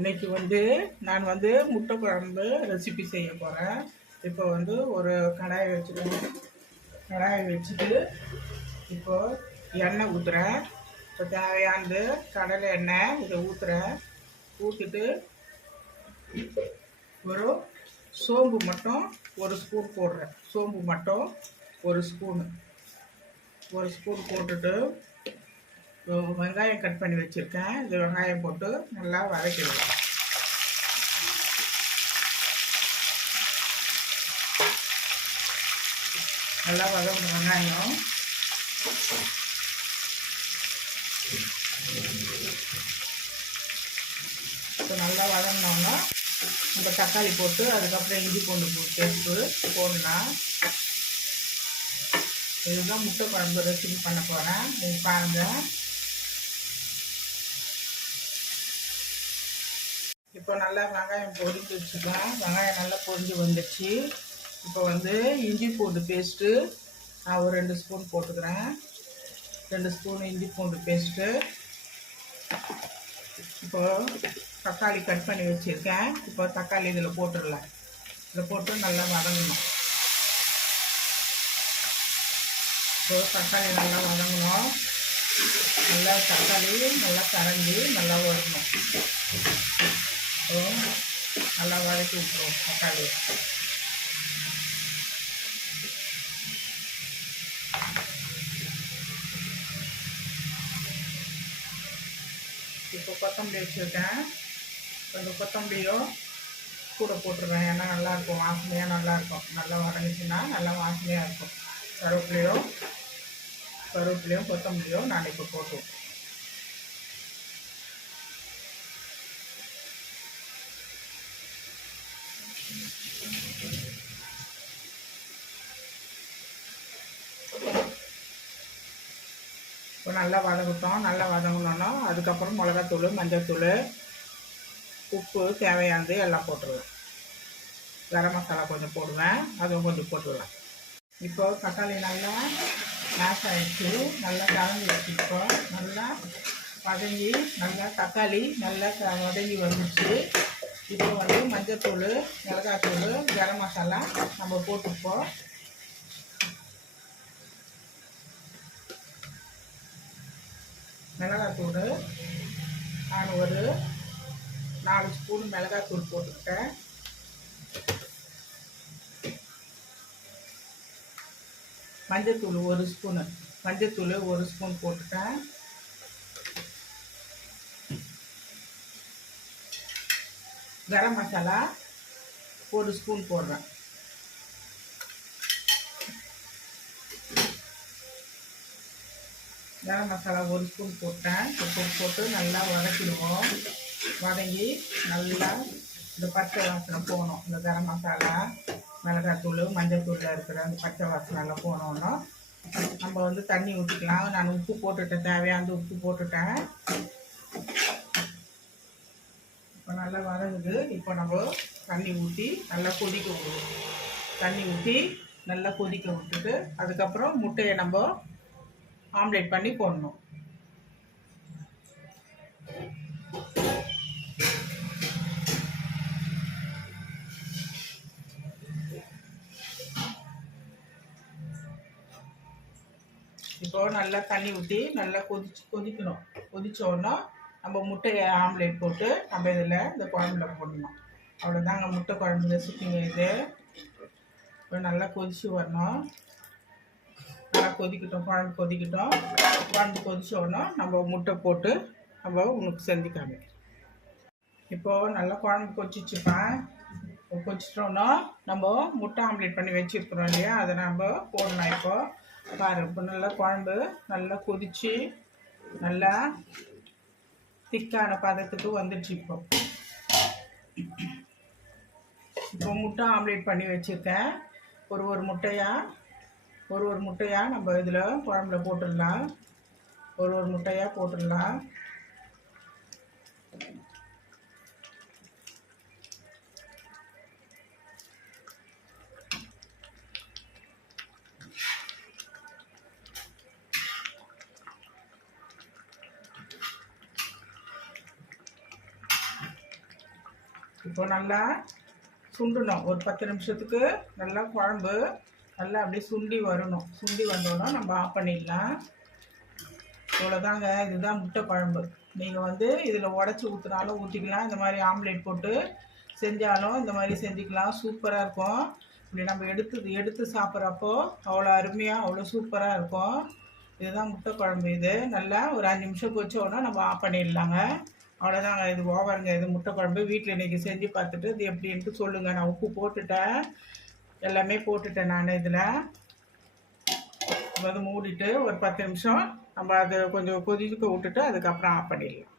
இன்னைக்கு வந்து நான் வந்து முட்டை குழம்பு ரெசிபி செய்ய போகிறேன் இப்போ வந்து ஒரு கடாயை வச்சுருவேன் கடாயை வச்சுட்டு இப்போ எண்ணெய் ஊற்றுறேன் இப்போ தேவையானது கடலை எண்ணெய் இதை ஊற்றுறேன் ஊற்றிட்டு ஒரு சோம்பு மட்டும் ஒரு ஸ்பூன் போடுறேன். சோம்பு மட்டும் ஒரு ஸ்பூனு ஒரு ஸ்பூன் போட்டுட்டு வெங்காயம் கட் பண்ணி வச்சுருக்கேன். இது வெங்காயம் போட்டு நல்லா வதக்கிடுவேன் நல்லா வதங்க வெங்காயம். இப்போ நல்லா வதங்கினோம்னா நம்ம தக்காளி போட்டு அதுக்கப்புறம் இஞ்சி பூண்டு பேஸ்ட்டு போடலாம். இதுதான் முட்டை குழம்பு ரெசிபி பண்ண போகிறேன் நீங்கள் பாருங்கள் இப்போ நல்லா வெங்காயம் பொரிஞ்சு வச்சுக்கலாம் வெங்காயம் நல்லா பொரிஞ்சு வந்துடுச்சு இப்போ வந்து இஞ்சி பூண்டு பேஸ்ட்டு நான் ஒரு ரெண்டு ஸ்பூன் போட்டுக்கிறேன். ரெண்டு ஸ்பூன் இஞ்சி பூண்டு பேஸ்ட்டு. இப்போ தக்காளி கட் பண்ணி வச்சுருக்கேன். இப்போ தக்காளி இதில் போட்டுடலாம். இதில் போட்டு நல்லா வதங்கணும். இப்போ தக்காளி நல்லா வதங்கணும். நல்லா தக்காளி நல்லா கரைஞ்சி நல்லா வரணும் நல்லா வதக்கி விட்டுருவோம் தக்காளி இப்போ கொத்தமல்லி வச்சுருக்கேன். கொஞ்சம் கொத்தமல்லியும் கூட போட்டுருவேன். ஏன்னா நல்லாயிருக்கும். வாசனையாக நல்லாயிருக்கும். நல்லா வதங்கிச்சுன்னா நல்லா வாசனையாக இருக்கும். கருவேப்பிலையும் கருவேப்பிலையும் கொத்தமல்லியும் நான் இப்போ போட்டு இப்போ நல்லா வதங்கட்டும். நல்லா வதங்கணுன்னா அதுக்கப்புறம் மிளகாத்தூள் மஞ்சள்தூள் உப்பு தேவையானது எல்லாம் போட்டுருவேன். கரம் மசாலா கொஞ்சம் போடுவேன். அதுவும் கொஞ்சம் போட்டுருவேன் இப்போ தக்காளி நல்லா மேஷ் ஆகிடுச்சு நல்லா கலந்து வச்சுருக்கோ நல்லா வதங்கி நல்லா தக்காளி நல்லா வதங்கி வந்துச்சு இப்போ வந்து மஞ்சள்தூள் மிளகாத்தூள் கரம் மசாலா நம்ம போட்டுப்போம். மிளகாத்தூள் நான் ஒரு நாலு ஸ்பூன் மிளகாத்தூள் போட்டுக்கிட்டேன். மஞ்சத்தூள் ஒரு ஸ்பூனு மஞ்சத்தூள் ஒரு ஸ்பூன் போட்டுட்டேன் கரம் மசாலா ஒரு ஸ்பூன் போடுறேன். கரம் மசாலா ஒரு ஸ்பூன் போட்டேன். உப்பு போட்டு நல்லா வதக்கிடுவோம். வதங்கி நல்லா இந்த பச்சை வாசனை போகணும். இந்த கரம் மசாலா மிளகாத்தூள் மஞ்சள்தூளில் இருக்கிற அந்த பச்சை வாசனைலாம் போனோன்னா நம்ம வந்து தண்ணி ஊற்றிக்கலாம் நான் உப்பு போட்டுட்டேன் தேவையான உப்பு போட்டுட்டேன். இப்போ நல்லா வதங்குது. இப்போ நம்ம தண்ணி ஊற்றி நல்லா கொதிக்க விடுவோம் தண்ணி ஊற்றி நல்லா கொதிக்க விட்டுட்டு அதுக்கப்புறம் முட்டையை நம்ம ஆம்லேட் பண்ணி போடணும். இப்போ நல்லா தண்ணி ஊற்றி நல்லா கொதிச்சு கொதிக்கணும். கொதிச்சோன்னா நம்ம முட்டையை ஆம்லேட் போட்டு நம்ம இதில் இந்த குழம்புல போடணும். அவ்வளோதாங்க முட்டை குழம்புல சுற்றி இது. இப்போ நல்லா கொதிச்சு வரணும். நல்லா கொதிக்கட்டும் குழம்பு கொதிக்கட்டும். குழம்பு கொதிச்சோன்னா நம்ம முட்டை போட்டு நம்ம உனக்கு செஞ்சு காமிக்கிறோம் இப்போது நல்லா குழம்பு கொச்சிச்சுப்பேன் கொச்சிட்டோம்னா நம்ம முட்டை ஆம்லேட் பண்ணி வச்சுருக்குறோம் இல்லையா? அதை நம்ம போடலாம் இப்போது பாரு இப்போ நல்லா குழம்பு நல்லா கொதித்து நல்லா திக்கான பதத்துக்கு வந்துடுச்சு இப்போ. இப்போ முட்டை ஆம்லேட் பண்ணி வச்சுருக்கேன். ஒரு ஒரு முட்டையாக ஒரு ஒரு முட்டையாக நம்ம இதில் குழம்புல போட்டுடலாம். ஒரு ஒரு முட்டையாக போட்டுடலாம். இப்போ நல்லா சுண்டணும். ஒரு பத்து நிமிஷத்துக்கு நல்லா குழம்பு. நல்லா அப்படியே சுண்டி வரணும். சுண்டி வந்தோன்னா நம்ம ஆஃப் பண்ணிடலாம். இவ்வளோதாங்க இதுதான் முட்டை குழம்பு. நீங்கள் வந்து இதில் உடச்சி ஊற்றினாலும் ஊற்றிக்கலாம் இந்த மாதிரி ஆம்லேட் போட்டு செஞ்சாலும் இந்த மாதிரி செஞ்சுக்கலாம். சூப்பராக இருக்கும். இப்படி நம்ம எடுத்து எடுத்து சாப்பிட்றப்போ அவ்வளோ அருமையாக அவ்வளோ சூப்பராக இருக்கும். இதுதான் முட்டை குழம்பு இது. நல்லா ஒரு அஞ்சு நிமிஷம் கொச்சோன்னா நம்ம ஆஃப் பண்ணிடலாங்க. அவ்வளோதாங்க இது ஓவருங்க. இது முட்டை குழம்பு. வீட்டில் இன்றைக்கி செஞ்சு பார்த்துட்டு இது எப்படின்ட்டு சொல்லுங்கள் நான் உப்பு போட்டுட்டேன். எல்லாமே போட்டுட்டேன் நான் இதில். வந்து மூடிட்டு ஒரு பத்து நிமிஷம். நம்ம அதை கொஞ்சம் கொதிக்க விட்டுட்டு அதுக்கப்புறம் ஆஃப் பண்ணிடலாம்.